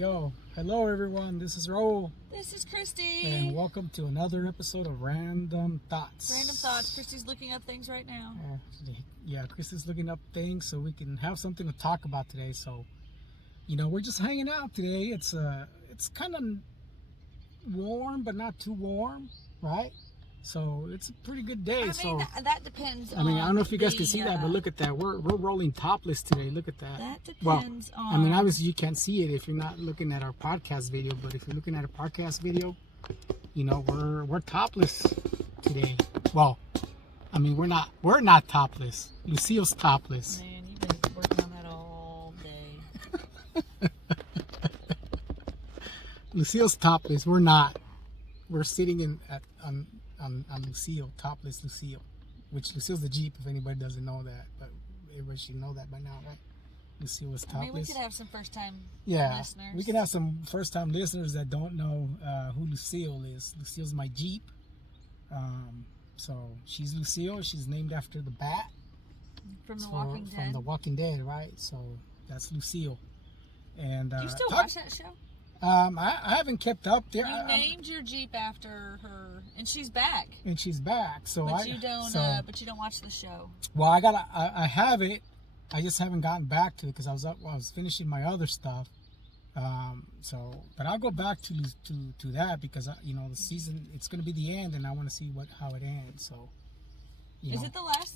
go. Hello, everyone. This is Raul. This is Kristi. And welcome to another episode of Random Thoughts. Random Thoughts. Kristi's looking up things right now. Yeah, Kristi's looking up things so we can have something to talk about today. So, we're just hanging out today. It's kind of warm, but not too warm, right? So it's a pretty good day. That depends. I don't know if you guys can see that, but look at that. We're rolling topless today. Look at that. That depends on. Obviously you can't see it if you're not looking at our podcast video, but if you're looking at a podcast video, we're topless today. Well, we're not topless. Lucille's topless. Man, you've been working on that all day. Lucille's topless. We're not. We're sitting on Lucille, topless Lucille, which Lucille's the Jeep, if anybody doesn't know that, but everybody should know that by now, right? Lucille was topless. We could have some first-time listeners. We can have some first-time listeners that don't know who Lucille is. Lucille's my Jeep. So she's Lucille. She's named after the bat. From The Walking Dead, right? So that's Lucille. And do you still watch that show? I haven't kept up there. You named your Jeep after her, and she's back. So but you don't watch the show. Well, I have it. I just haven't gotten back to it because I was finishing my other stuff. But I'll go back to that because the season, it's going to be the end, and I want to see how it ends. So, is it the last?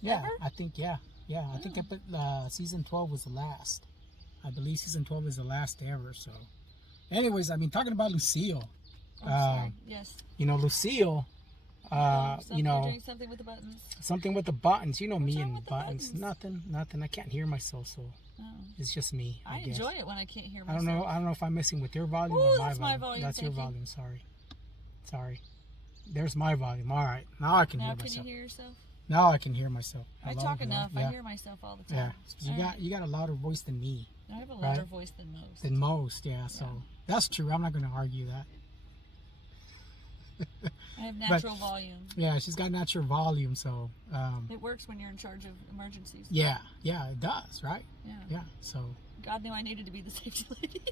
Yeah, ever? I think I think season 12 was the last. I believe season 12 is the last ever. So. Anyways, talking about Lucille. Sorry. Yes. Lucille. Doing something with the buttons. Something with the buttons. Me wrong and with the buttons. buttons? Nothing. I can't hear myself, so it's just me. I guess. Enjoy it when I can't hear myself. I don't know if I'm messing with your volume Ooh, or that's my my volume. That's your Thank you. volume. Sorry. There's my volume. All right. Now I can hear Now myself. can you hear yourself? Now I can hear myself. I talk enough. Yeah. I hear myself all the time. Yeah. You got a louder voice than me. I have a louder voice than most. Yeah. So that's true. I'm not going to argue that. I have natural volume. Yeah, she's got natural volume, so it works when you're in charge of emergencies. Yeah, it does, right? Yeah. So God knew I needed to be the safety lady.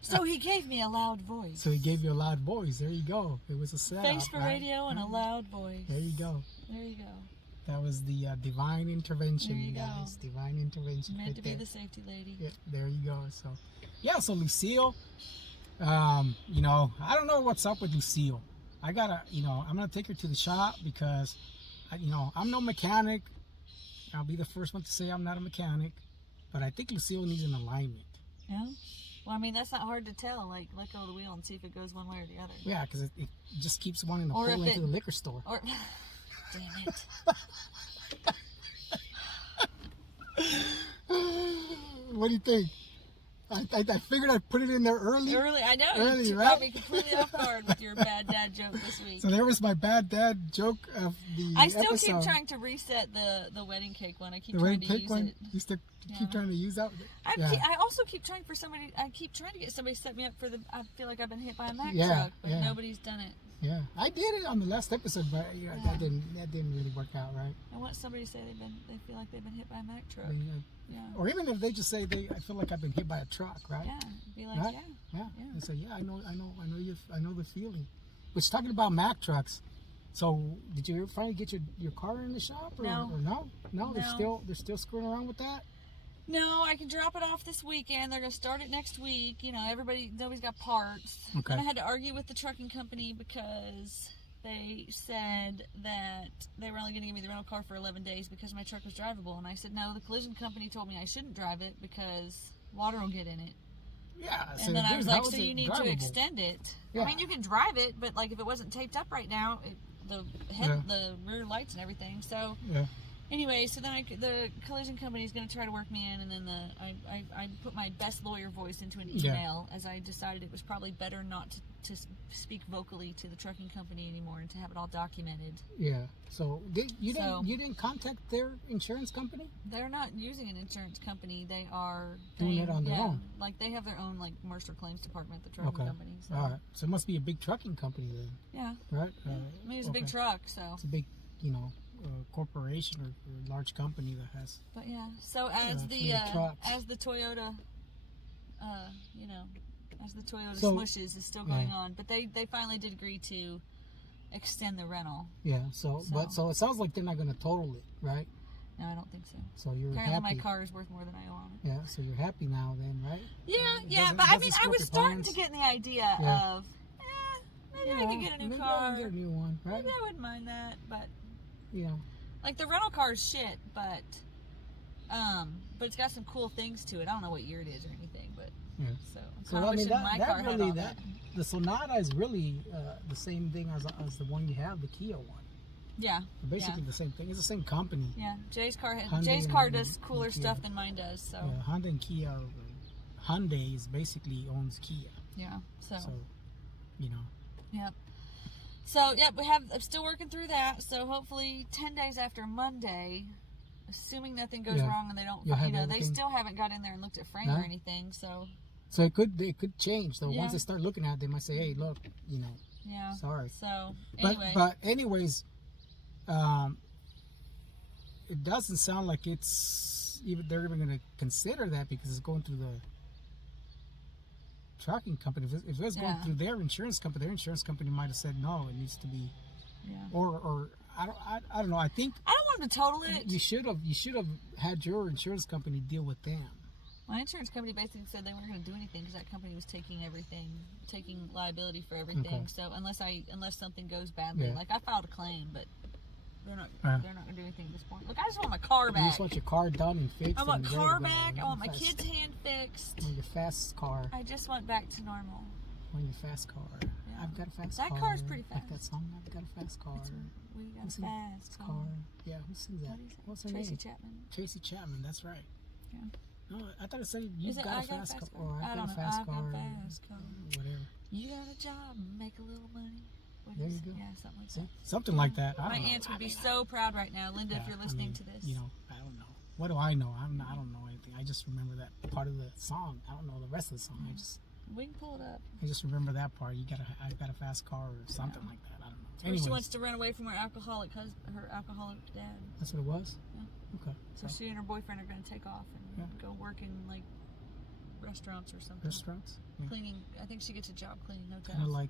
So he gave me a loud voice. So he gave you a loud voice. There you go. It was a setup. Face for radio and a loud voice. There you go. That was the divine intervention, you guys. Divine intervention. Meant to be the safety lady. Yeah, there you go. So Lucille. I don't know what's up with Lucille. I'm gonna take her to the shop because, I'm no mechanic. I'll be the first one to say I'm not a mechanic, but I think Lucille needs an alignment. Yeah. Well, that's not hard to tell. Like, let go of the wheel and see if it goes one way or the other. Yeah, because it just keeps wanting to pull into the liquor store. Damn it. What do you think? I figured I'd put it in there early. I know. Early, you right? caught me completely off guard with your bad dad joke this week. So there was my bad dad joke of the I still episode. keep trying to reset the wedding cake one. I keep the trying wedding to cake use one? it. You still keep trying to use that? I also keep trying for somebody. I keep trying to get somebody to set me up for I feel like I've been hit by a Mack truck, but nobody's done it. Yeah, I did it on the last episode, but that didn't really work out, right? I want somebody to say they feel like they've been hit by a Mack truck. Or even if they just say I feel like I've been hit by a truck, right? Yeah, be like, right? Yeah. And say, I know the feeling. Which, talking about Mack trucks, so did you finally get your car in the shop or no? No, they're still screwing around with that. No, I can drop it off this weekend. They're going to start it next week. Nobody's got parts. Okay. And I had to argue with the trucking company because they said that they were only going to give me the rental car for 11 days because my truck was drivable. And I said, no, the collision company told me I shouldn't drive it because water will get in it. Yeah. And then I was like, so you need to extend it. Yeah. You can drive it, but if it wasn't taped up right now, the rear lights and everything. So... Yeah. Anyway, so then the collision company is going to try to work me in, and then I put my best lawyer voice into an email as I decided it was probably better not to speak vocally to the trucking company anymore and to have it all documented. Yeah. So you didn't contact their insurance company? They're not using an insurance company. They are doing it on their own. Like they have their own Mercer Claims Department, the trucking company. So. All right. So it must be a big trucking company then. Yeah. Right. It's a big truck, so it's a big corporation or large company that has. But yeah, so as the Toyota you know, as the Toyota So, smushes is still going on. But they finally did agree to extend the rental. Yeah. So it sounds like they're not going to total it, right? No, I don't think so. So you're Apparently happy. my car is worth more than I owe on it. Yeah. So you're happy now, then, right? Yeah. But I mean, I was starting to get in the idea of, maybe I could get a new car. Maybe get a new one, right? Maybe I wouldn't mind that, but yeah. Like the rental car is shit, but it's got some cool things to it. I don't know what year it is or anything, but so I mean my car had all that. The Sonata is really the same thing as the one you have, the Kia one. Yeah. They're basically the same thing. It's the same company. Yeah. Jay's car Hyundai does cooler stuff than mine does. So. Yeah, Honda and Kia. Hyundai is basically owns Kia. Yeah. So you know. Yep. So I'm still working through that. So hopefully 10 days after Monday, assuming nothing goes wrong and they don't, they still haven't got in there and looked at frame or anything. So it could change though. Once they start looking at it, they might say, "Hey, look, Yeah. sorry." So anyway. But anyways, it doesn't sound like they're even going to consider that because it's going through the trucking company. If it was going through their insurance company might have said no. It needs to be, or I don't know. I think I don't want them to total it. You should have had your insurance company deal with them. My insurance company basically said they weren't going to do anything because that company was taking liability for everything. Okay. So unless something goes badly, like I filed a claim, but they're not going to do anything at this point. Look, I just want my car back. You just want your car done and fixed. I want car back. I want my kid's hand fixed. I want your fast car. I just want back to normal. I want your fast car. Yeah. I've got a fast car. That car's pretty fast. Like that song, I've got a fast car. We got a fast car. Yeah, who sings that? What's her Tracy name? Chapman. Tracy Chapman, that's right. Yeah. No, I thought it said you've got a fast car. Or I I've don't got a know. fast I've car. got a fast car. Whatever. You got a job, make a little money. There you go. Yeah, something like that. Something like that. My aunts would be so proud right now, Linda, if you're listening to this. I don't know. What do I know? I don't know anything. I just remember that part of the song. I don't know the rest of the song. We can pull it up. I just remember that part. I've got a fast car or something like that. I don't know. Anyways. She wants to run away from her alcoholic dad. That's what it was? Yeah. Okay. So she and her boyfriend are going to take off and go work in like restaurants or something. Restaurants? Yeah. Cleaning. I think she gets a job cleaning hotels. Kind of like...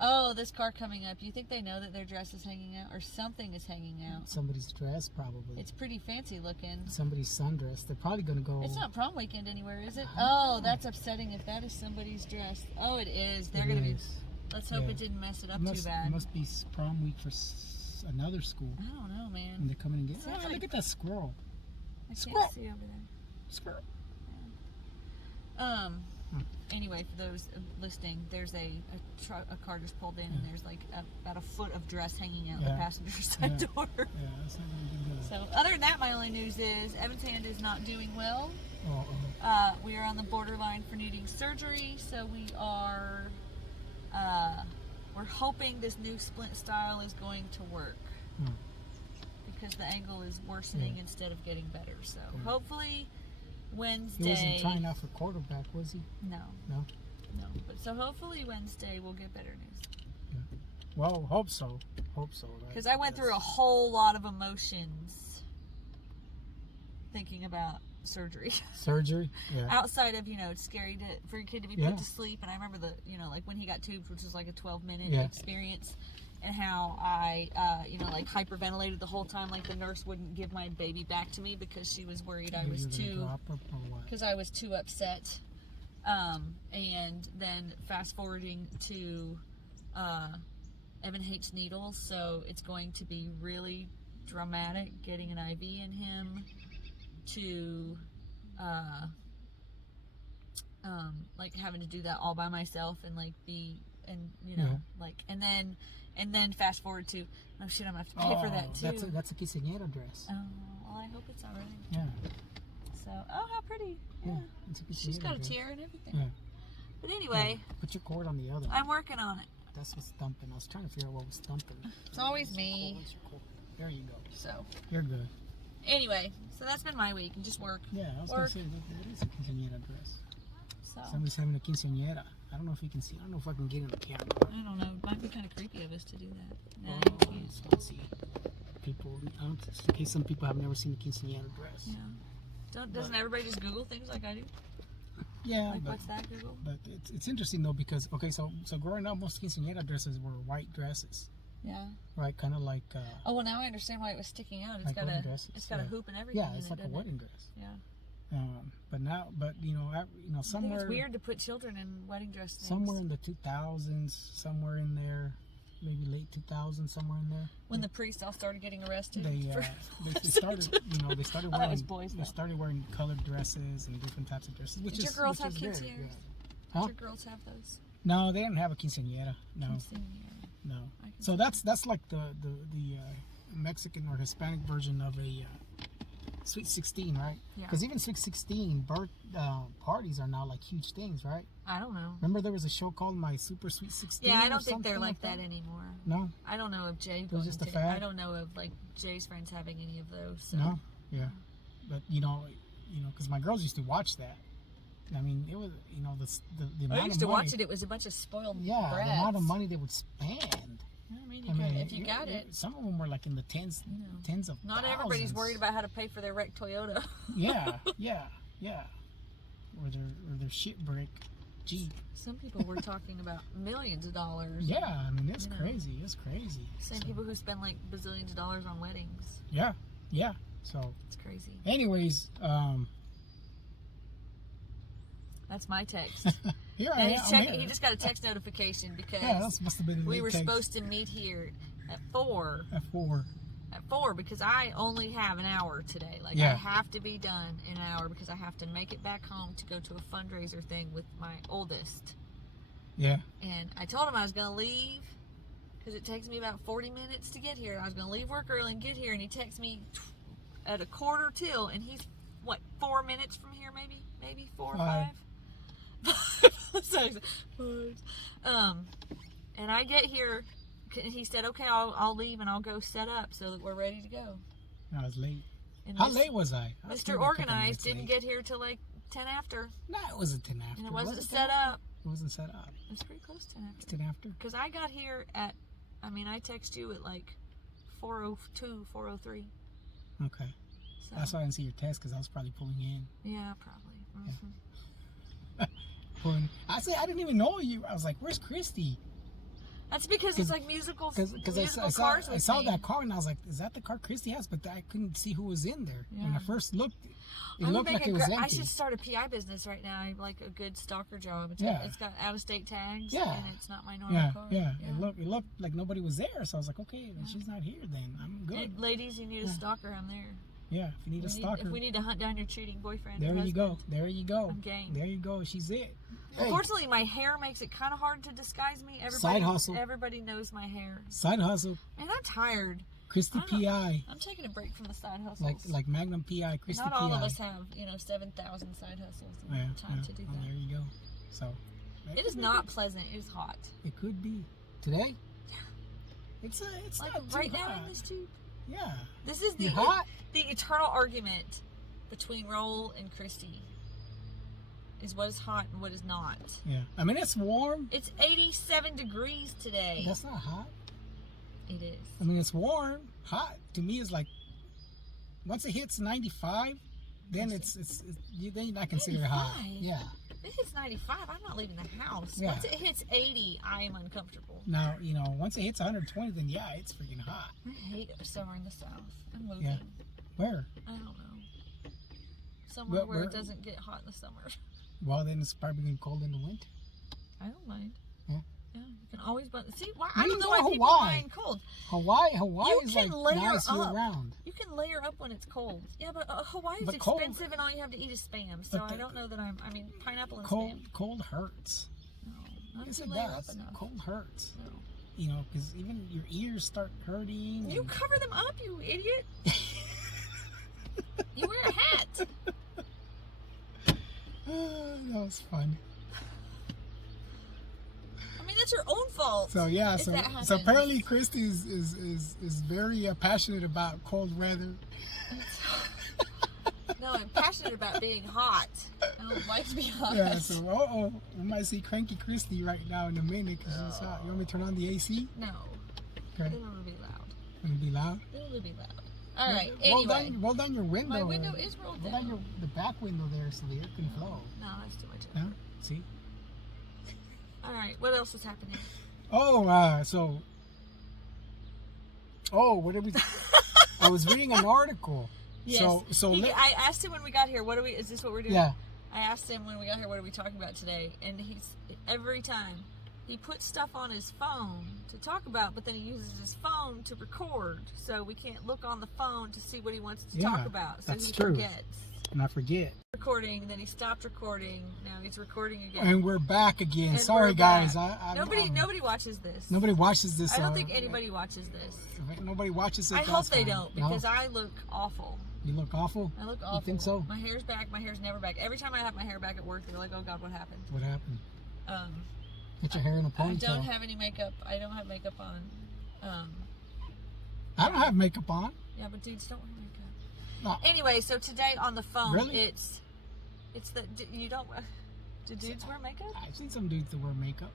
oh, this car coming up. Do you think they know that their dress is hanging out or something is hanging out? Somebody's dress, probably. It's pretty fancy looking. Somebody's sundress. They're probably going to go... It's not prom weekend anywhere, is it? Oh, that's upsetting if that is somebody's dress. Oh, it is. They're going to be... Let's hope it didn't mess it up too bad. It must be prom week for another school. I don't know, man. And they're coming and getting... look at that squirrel. I can't see over there. Squirrel. Yeah. Anyway, for those listening, there's a car just pulled in, and there's like about a foot of dress hanging out the passenger side door. Yeah, that's not really good. So, other than that, my only news is Evan's hand is not doing well. We are on the borderline for needing surgery, so we are. We're hoping this new splint style is going to work because the angle is worsening instead of getting better. So hopefully Wednesday. He wasn't trying out for quarterback, was he? No. But so hopefully Wednesday we'll get better news. Yeah. Well, hope so. Because I went through a whole lot of emotions thinking about surgery. Yeah. Outside of, it's scary for your kid to be put to sleep. And I remember like when he got tubed, which was like a 12-minute experience, and how I, like hyperventilated the whole time. Like the nurse wouldn't give my baby back to me because she was worried I was too upset. And then fast forwarding to, Evan hates needles, so it's going to be really dramatic getting an IV in him to like having to do that all by myself and like and then fast forward to I'm gonna have to pay for that too. That's a quinceañera dress. Oh, well, I hope it's alright. Yeah. So how pretty. Yeah. She's got a tiara and everything. Yeah. But anyway, put your cord on the other. I'm working on it. That's what's thumping. I was trying to figure out what was thumping. It's always me. There you go. So you're good. Anyway, so that's been my week and just work. Yeah, I was going to say, what is a quinceañera dress? So. Somebody's having a quinceañera. I don't know if you can see. I don't know if I can get in the camera. I don't know. It might be kind of creepy of us to do that. No, you can't see people. In case some people have never seen a quinceañera dress. Yeah. Doesn't everybody just Google things like I do? Yeah, Like, what's that, Google? But it's interesting though because so growing up, most quinceañera dresses were white dresses. Yeah. Right, kind of like. Oh well, now I understand why it was sticking out. It's like got yeah. a hoop and everything. Yeah, it's in like it, a wedding dress. Yeah. But you know, I somewhere. think it's weird to put children in wedding dress things. Somewhere in the 2000s, somewhere in there, maybe late 2000s, somewhere in there. When the priests all started getting arrested. They started, they started wearing. That was boys, they started wearing colored dresses and different types of dresses. Did your girls have quinceañeras? Huh? Did your girls have those? No, they didn't have a quinceañera. No. No. So that's like the Mexican or Hispanic version of a Sweet 16, right? Yeah. Because even Sweet 16 birth parties are now like huge things, right? I don't know. Remember there was a show called My Super Sweet 16? Yeah, I don't think they're like that anymore. No? I don't know of Jay. It was just a fad? I don't know of like Jay's friends having any of those. So. No? Yeah. But because my girls used to watch that. I mean, it was, the amount of money. I used to watch it. It was a bunch of spoiled brats. The amount of money they would spend. I mean, if you got it. Some of them were like in the tens of Not thousands. everybody's worried about how to pay for their wrecked Toyota. yeah. Or their shit brick Jeep. Some people were talking about millions of dollars. Yeah, I mean, it's crazy. It's crazy. Same people who spend like bazillions of dollars on weddings. Yeah. So. It's crazy. Anyways, that's my text. Here I am. He just got a text notification because that must have been we were supposed to meet here at 4. At 4. At 4 because I only have an hour today. Like I have to be done in an hour because I have to make it back home to go to a fundraiser thing with my oldest. Yeah. And I told him I was going to leave because it takes me about 40 minutes to get here. I was going to leave work early and get here, and he texts me at 1:45, and he's 4 minutes from here, maybe 4 or 5. And I get here, he said, okay, I'll leave and I'll go set up so that we're ready to go. I was late. And How late was I? Mr. Organized didn't get here till like 10 after. No, it wasn't 10 after. And it wasn't set up. It wasn't set up. It was pretty close to 10 after. It's 10 after? Because I got here at, I text you at like 4:02, 4:03. Okay. So. That's why I didn't see your text because I was probably pulling in. Yeah, probably. Mm-hmm. Yeah. I didn't even know you. I was like, "Where's Kristi?" That's because it's like musical cars. I saw that car and I was like, "Is that the car Kristi has?" But I couldn't see who was in there. Yeah. When I first looked, it looked like it was empty. I should start a PI business right now. I like a good stalker job. It's got out-of-state tags. Yeah. And it's not my normal car. Yeah. It looked like nobody was there. So I was like, "Okay, she's not here. Then I'm good." And ladies, you need a stalker. I'm there. Yeah, if you need a stalker. If we need to hunt down your cheating boyfriend. There you go. I'm game. There you go. She's it. Hey. Unfortunately, my hair makes it kind of hard to disguise me. Side hustle. Everybody knows my hair. Side hustle. Man, I'm tired. Kristi PI. I'm taking a break from the side hustles. Like Magnum PI, Kristi PI. Not all of us have, 7,000 side hustles. Time to do that. There you go. So. It is not pleasant. It is hot. It could be. Today? Yeah. It's like not right too hot. now in this tube. Yeah. This is the eternal argument between Raul and Kristi. Is what is hot and what is not. Yeah. I mean, it's warm. It's 87 degrees today. That's not hot. It is. I mean, it's warm. Hot to me is like once it hits 95, then then you're not considered hot. Yeah. If it hits 95, I'm not leaving the house. Yeah. Once it hits 80, I am uncomfortable. Now, once it hits 120, then yeah, it's freaking hot. I hate summer in the South. I'm moving. Yeah. Where? I don't know. Somewhere where it doesn't get hot in the summer. Well, then it's probably getting cold in the winter. I don't mind. Yeah. Yeah, you can always. See, why? I don't know why Hawaii. people mind cold. Hawaii is like nice up. year round. You can layer up when it's cold. Yeah, but Hawaii is expensive, and all you have to eat is Spam. So I don't know that I mean, pineapple and Spam. Cold hurts. No, not yes, if it you layer does. up enough. Cold hurts. No. Because even your ears start hurting. You cover them up, you idiot. You wear a hat. That was fun. I mean, that's your own fault. So yeah, so apparently Kristi is very passionate about cold weather. No, I'm passionate about being hot. I don't like to be hot. Yeah, so we might see cranky Kristi right now in a minute because it's hot. You want me to turn on the AC? No. Okay. It'll be loud. It'll be loud? It'll be loud. All right. Roll Anyway, down your window. my window is rolled Roll down. down the back window there so the air can flow. No, that's too much. Huh? See? All right. What else is happening? Oh, what did we? I was reading an article. Yes. I asked him when we got here. Is this what we're doing? Yeah. I asked him when we got here, what are we talking about today? And every time he puts stuff on his phone to talk about, but then he uses his phone to record, so we can't look on the phone to see what he wants to talk about. So that's he true. forgets. And I forget. Recording, then he stopped recording. Now he's recording again. And we're back again. And Sorry, we're back. guys. Nobody watches this. Nobody watches this. I don't think anybody watches this. Nobody watches it. I hope they don't, because I look awful. You look awful? I look awful. You think so? My hair's back. My hair's never back. Every time I have my hair back at work, they're like, "Oh God, what happened?" What happened? Um, Get your hair in a ponytail. I don't have any makeup. I don't have makeup on. I don't have makeup on. Yeah, but dudes don't wear makeup. No. Anyway, so today on the phone, Really? it's the you don't. Do dudes wear makeup? I've seen some dudes that wear makeup.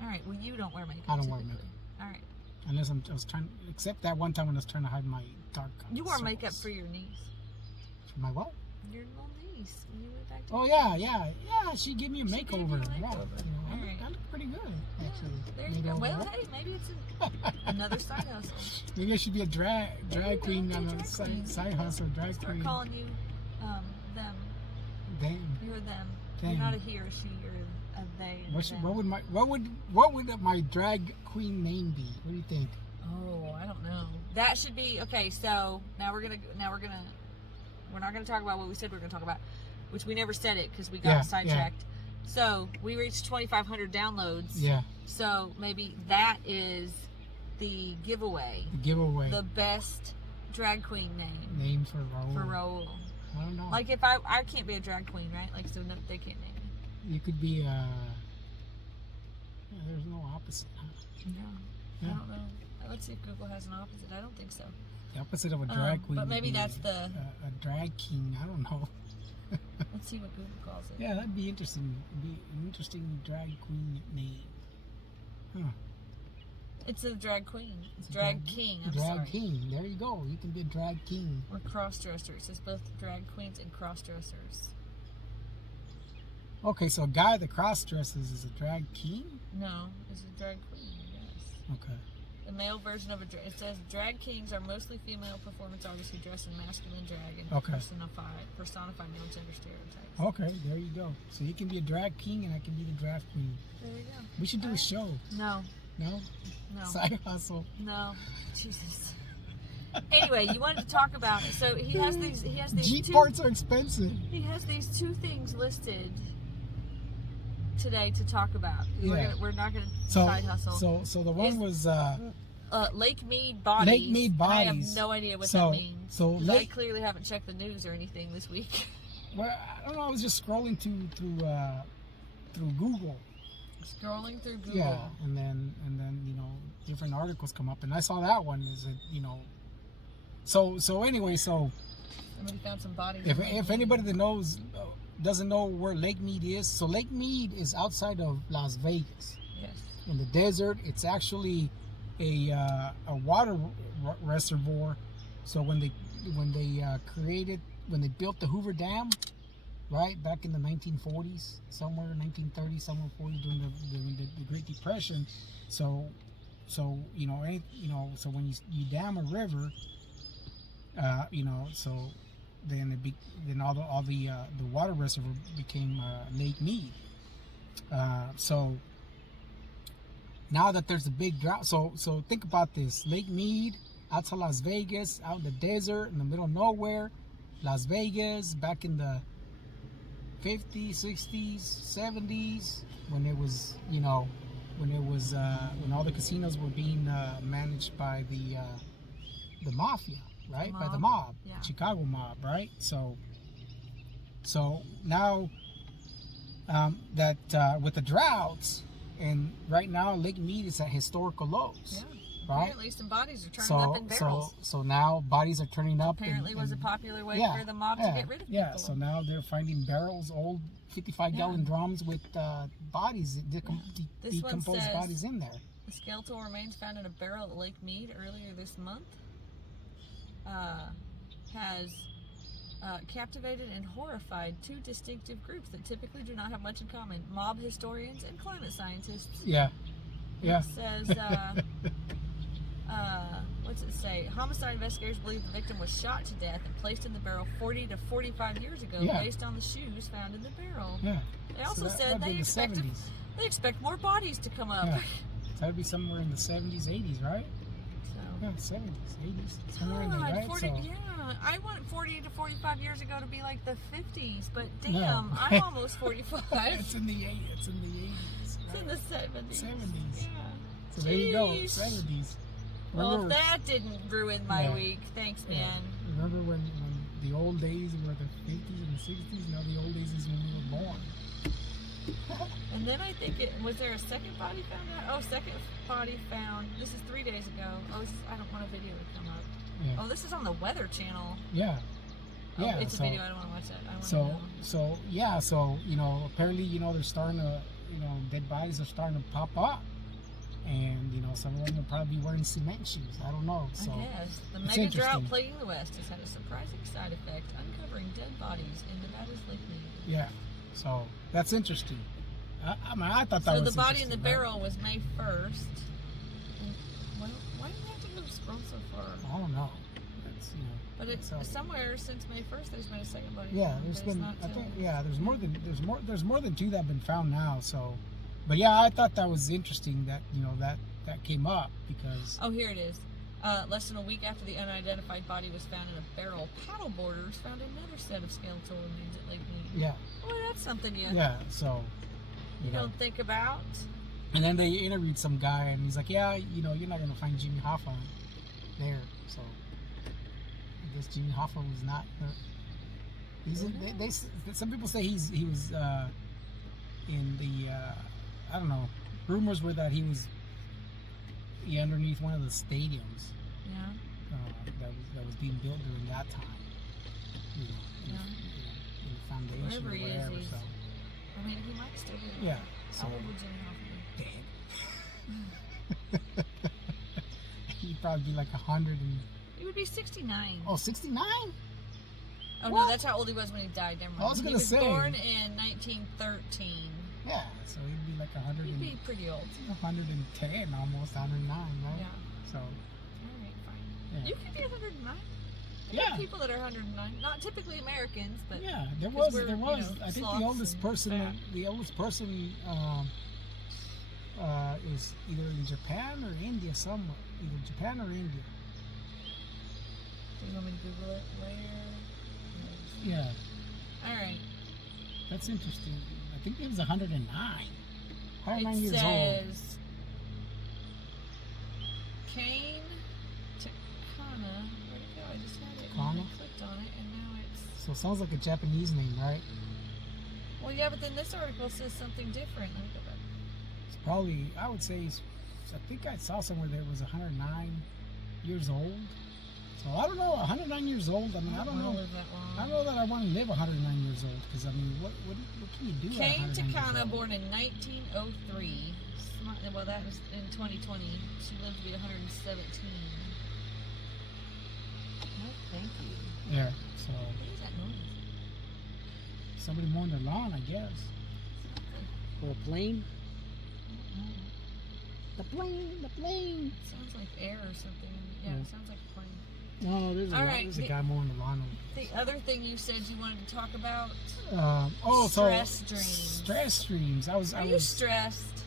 All right. Well, you don't wear makeup. I don't wear typically. makeup. All right. Unless I was trying, except that one time when I was trying to hide my dark. You wore circles. makeup for your niece. For my what? Your little niece. When you went back to. Oh yeah. She gave me a She makeover. gave you a Yeah, makeover. you know, All right. I look pretty good actually. There you go. Well, hey, maybe it's another side hustle. Maybe I should be a drag queen on drag a queen. side hustle, drag Start queen. calling you them. Damn. You're them. Damn. You're not a he or she. You're a they. What would my drag queen name be? What do you think? Oh, I don't know. That should be okay. So now we're not gonna talk about what we said we were gonna talk about, which we never said it because we got sidetracked. So we reached 2,500 downloads. Yeah. So maybe that is the giveaway. The giveaway. The best drag queen name. Name for Raul. For Raul. I don't know. Like if I can't be a drag queen, right? Like so they can't name me. You could be there's no opposite. Huh? No. Yeah. I don't know. Let's see if Google has an opposite. I don't think so. The opposite of a drag queen. But maybe would be that's the. a drag king. I don't know. Let's see what Google calls it. Yeah, that'd be interesting. It'd be an interesting drag queen name. Huh. It's a drag queen. It's drag king. I'm drag sorry. king. There you go. You can be a drag king. We're cross-dressers. It's both drag queens and cross-dressers. Okay, so a guy that cross dresses is a drag king? No, it's a drag queen, I guess. Okay. The male version of it says drag kings are mostly female performance artists who dress in masculine drag and personify male gender stereotypes. Okay, there you go. So you can be a drag king and I can be the drag queen. There you go. We should do a show. No. No? No. Side hustle. No. Jesus. Anyway, you wanted to talk about it. So he has these Jeep parts are expensive. He has these two things listed today to talk about. Yeah. We're not gonna side hustle. So the one was Lake Mead bodies. Lake Mead bodies. I have no idea what that means. So I clearly haven't checked the news or anything this week. Well, I don't know. I was just scrolling through Google. Scrolling through Google. Yeah, and then different articles come up, and I saw that one. Is it So anyway, somebody found some bodies. If anybody that doesn't know where Lake Mead is, so Lake Mead is outside of Las Vegas. Yes. In the desert, it's actually a water reservoir. So when they built the Hoover Dam, right back in the 1940s, somewhere 1930s, somewhere 40s during the Great Depression. So when you dam a river, so then all the water reservoir became Lake Mead. So now that there's a big drought, so think about this: Lake Mead, out to Las Vegas, out in the desert, in the middle of nowhere. Las Vegas, back in the 50s, 60s, 70s, when all the casinos were being managed by the mafia, right? By the mob, yeah. Chicago mob, right? So now that with the droughts, and right now Lake Mead is at historical lows. Yeah. Right? Apparently some bodies are turning up in barrels. So now bodies are turning up. Apparently was a popular way for the mob to get rid of people. Yeah, so now they're finding barrels, old 55-gallon drums with bodies, decomposed bodies in there. The skeletal remains found in a barrel at Lake Mead earlier this month. has captivated and horrified two distinctive groups that typically do not have much in common: mob historians and climate scientists. Yeah. Yeah. It says, what's it say? Homicide investigators believe the victim was shot to death and placed in the barrel 40 to 45 years ago, based on the shoes found in the barrel. Yeah. They also said they expect more bodies to come up. Yeah. So that'd be somewhere in the 70s, 80s, right? So. Yeah, 70s, 80s, somewhere in there, right? 40, so. Yeah, I want 40 to 45 years ago to be like the 50s, but damn, I'm almost 45. It's in the 80s. It's in the 80s. Right? It's in the 70s. 70s. Yeah. So there you go, 70s. Well, if that didn't ruin my week, thanks, man. Remember when the old days were the 50s and the 60s? Now the old days is when we were born. And then I think was there a second body found out? Oh, second body found. This is 3 days ago. Oh, I don't want a video to come up. Yeah. Oh, this is on the Weather Channel. Yeah. Oh, yeah. It's a video. I don't want to watch that. I want so apparently they're starting to dead bodies are starting to pop up. And, some of them will probably be wearing cement shoes. I don't know. So I guess. The mega drought plaguing the West has had a surprising side effect, uncovering dead bodies in Nevada's Lake Mead. Yeah. So that's interesting. I thought that was interesting. So the body in the barrel was May 1st. Well, why do you have to go scroll so far? I don't know. But it's somewhere since May 1st. There's been a second body. Yeah, there's been. I think there's more than two that have been found now. So. But yeah, I thought that was interesting that that came up because. Oh, here it is. Less than a week after the unidentified body was found in a barrel, paddleboarders found another set of skeletal remains at Lake Mead. Yeah. Well, that's something you. Yeah. So. You don't think about. And then they interviewed some guy, and he's like, "Yeah, you're not gonna find Jimmy Hoffa there." So. I guess Jimmy Hoffa was not. Some people say he was in the. I don't know. Rumors were that he was underneath one of the stadiums. Yeah. That was being built during that time. In the foundation or whatever. So. I mean, he might still be. Yeah. So, how old would Jimmy Hoffa be? Dead. He'd probably be like 100 and. He would be 69. Oh, 69? Oh no, that's how old he was when he died. Never mind. I was gonna say. He was born in 1913. Yeah, so he'd be like 100. He'd be pretty old. 110, almost 109, right? Yeah. So. All right, fine. Yeah. You could be 109. Yeah. People that are 109, not typically Americans, but yeah, there was. I think the oldest person is either in Japan or India somewhere. Either Japan or India. Do you want me to Google it? Where? Yeah. All right. That's interesting. I think he was 109. 109 years old. It says Kane Takana. Where'd it go? I just had it. Takana? I clicked on it, and now it's. So it sounds like a Japanese name, right? Well, yeah, but then this article says something different. Let me go back. It's probably. I would say. I think I saw somewhere that it was 109 years old. So I don't know, 109 years old. I mean, I don't know. I don't know that I want to live 109 years old because I mean, what can you do? Kane Takana, born in 1903. Well, that was in 2020. She lived to be 117. No, thank you. Yeah. So. What is that noise? Somebody mowing their lawn, I guess. Or a plane. The plane. It sounds like air or something. Yeah, it sounds like a plane. No, there's a guy mowing the lawn. The other thing you said you wanted to talk about. Stress dreams. Stress dreams. Are you stressed?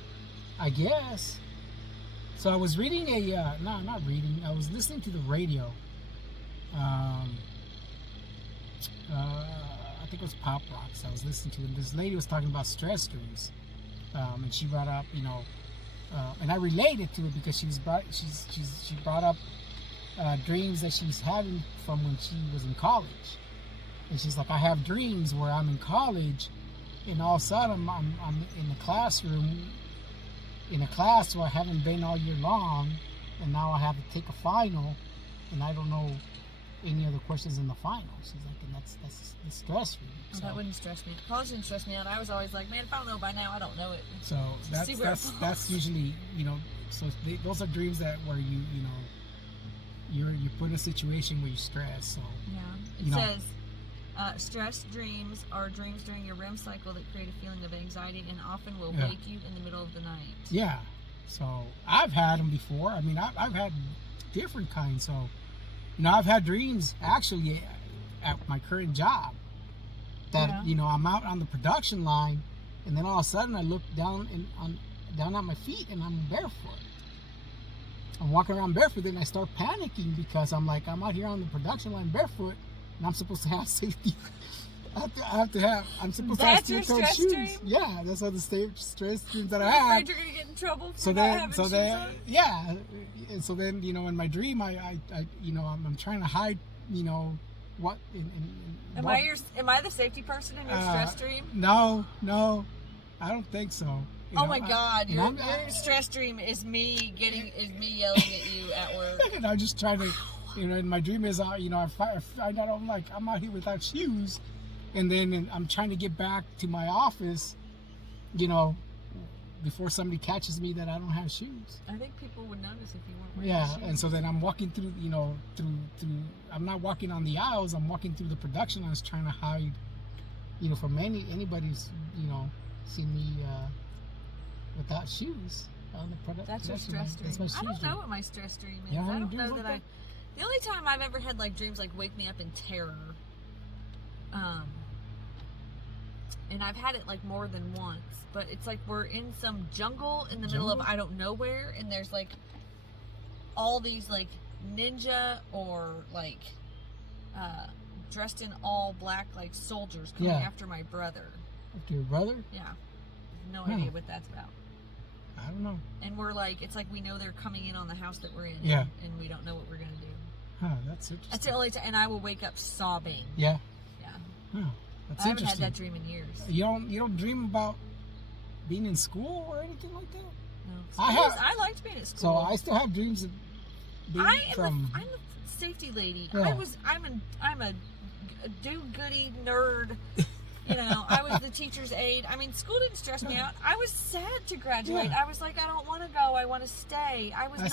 I guess. So I was reading not reading. I was listening to the radio. I think it was Pop Rocks. I was listening to it. This lady was talking about stress dreams, and she brought up, and I related to it because she brought up dreams that she's having from when she was in college, and she's like, I have dreams where I'm in college, and all of a sudden I'm in the classroom, in a class where I haven't been all year long, and now I have to take a final, and I don't know any other questions in the final. She's like, and that's the stress for me. So. That wouldn't stress me. College didn't stress me out. I was always like, man, if I don't know by now, I don't know it. So that's usually, so those are dreams that where you're put in a situation where you're stressed. So yeah, it says. Stress dreams are dreams during your REM cycle that create a feeling of anxiety and often will wake you in the middle of the night. Yeah. So I've had them before. I mean, I've had different kinds. So, I've had dreams actually at my current job that, I'm out on the production line, and then all of a sudden I look down down at my feet and I'm barefoot. I'm walking around barefoot, and I start panicking because I'm like, I'm out here on the production line barefoot. And I'm supposed to have safety. I'm supposed to have steel-toed shoes. Dream? Yeah, that's all the stress dreams that I have. Afraid you're gonna get in trouble for not having shoes on? Yeah, and so then in my dream I'm trying to hide what. Am I the safety person in your stress dream? No, I don't think so. Oh my God, your stress dream is me yelling at you at work. And I'm just trying to. And my dream is, I find out I'm out here without shoes, and then I'm trying to get back to my office, before somebody catches me that I don't have shoes. I think people would notice if you weren't wearing shoes. Yeah, and so then I'm walking through, through. I'm not walking on the aisles. I'm walking through the production. I was trying to hide, from anybody's, seeing me without shoes on the production. That's your stress dream. That's my stress I don't dream. know what my stress dream is. Yeah, I don't know that I. The only time I've ever had dreams wake me up in terror, and I've had it more than once, but it's we're in some jungle in the middle of I don't know where, and there's all these ninja or dressed in all black soldiers coming after my brother. After your brother? Yeah, no idea what that's about. I don't know. And we're it's we know they're coming in on the house that we're in. Yeah. And we don't know what we're gonna do. Huh, that's interesting. That's the only time, and I will wake up sobbing. Yeah. Yeah. Huh, that's I haven't had that dream in years. You don't dream about being in school or anything like that? No. I liked being at school. So I still have dreams of being I'm a safety lady. Yeah. I'm a do-goody nerd. I was the teacher's aide. I mean, school didn't stress me out. I was sad to graduate. Yeah. I was I don't want to go. I want to stay. I was I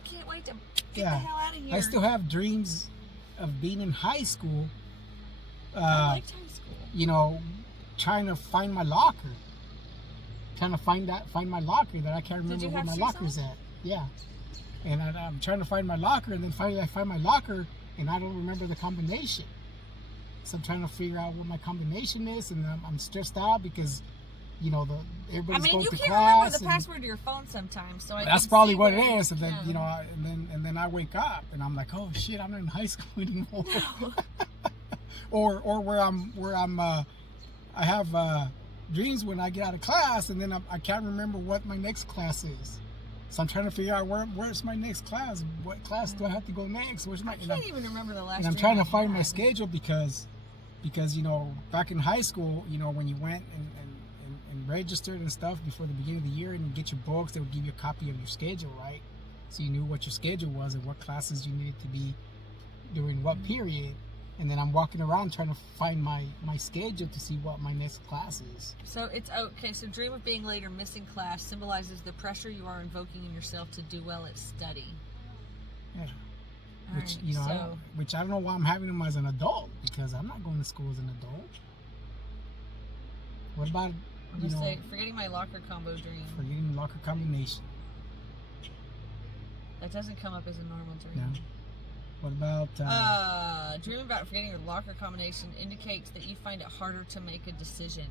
can't wait to get the hell out of here. I still have dreams of being in high school. I liked high school. Trying to find my locker. Trying to find my locker that I can't remember where my locker's at. Yeah. And I'm trying to find my locker, and then finally I find my locker, and I don't remember the combination. So I'm trying to figure out what my combination is, and I'm stressed out because, everybody's going to class. You can't remember the password to your phone sometimes, so that's probably what it is. And then, and then I wake up, and I'm like, oh shit, I'm not in high school anymore. or where I have dreams when I get out of class, and then I can't remember what my next class is. So I'm trying to figure out where's my next class. What class do I have to go next? I can't even remember the last. And I'm trying to find my schedule because back in high school, when you went and registered and stuff before the beginning of the year and you get your books, they would give you a copy of your schedule, right? So you knew what your schedule was and what classes you needed to be during what period. And then I'm walking around trying to find my schedule to see what my next class is. So it's okay. So dream of being late or missing class symbolizes the pressure you are invoking in yourself to do well at study. Yeah. Right, which I don't know why I'm having them as an adult, because I'm not going to school as an adult. What about forgetting my locker combo dream? Forgetting the locker combination. That doesn't come up as a normal dream. No. What about... dreaming about forgetting your locker combination indicates that you find it harder to make a decision.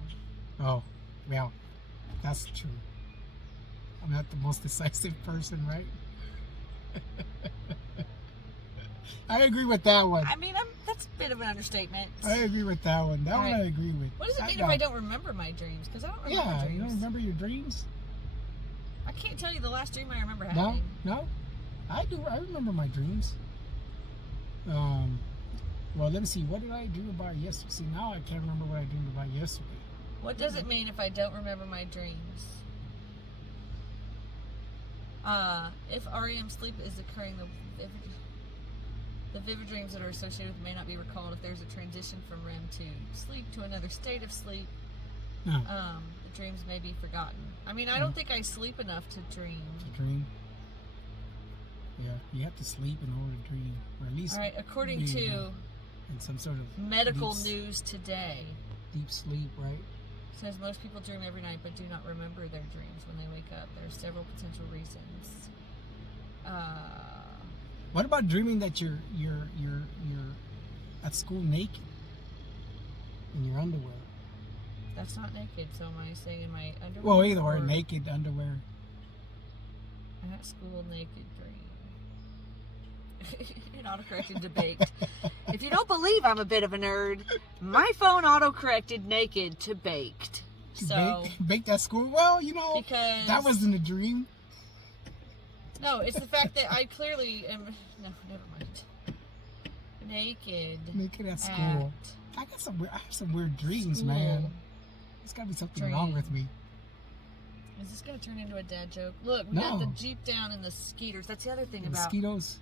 Oh, well, that's true. I'm not the most decisive person, right? I agree with that one. I mean, that's a bit of an understatement. I agree with that one. That one I agree with. What does it mean if I don't remember my dreams? Because I don't remember dreams. You don't remember your dreams? I can't tell you the last dream I remember having. No? I do. I remember my dreams. Well, let me see. What did I dream about yesterday? See, now I can't remember what I dreamed about yesterday. What does it mean if I don't remember my dreams? If REM sleep is occurring, the vivid dreams that are associated with may not be recalled. If there's a transition from REM to sleep to another state of sleep, the dreams may be forgotten. I mean, I don't think I sleep enough to dream. Yeah, you have to sleep in order to dream, or at least. All right, according to in some sort of medical news today, deep sleep, right? Says most people dream every night but do not remember their dreams when they wake up. There are several potential reasons. What about dreaming that you're at school naked in your underwear? That's not naked, so am I saying in my underwear? Well, either or naked underwear. At school naked dream. It autocorrected to baked. If you don't believe I'm a bit of a nerd, my phone autocorrected naked to baked. So baked at school? Well, you know, because that wasn't a dream. No, it's the fact that I clearly am. No, never mind. Naked at school. I have some weird dreams, school. Man. There's gotta be something wrong with me. Is this gonna turn into a dad joke? Look, we got the Jeep down and the skeeters. That's the other thing about mosquitoes.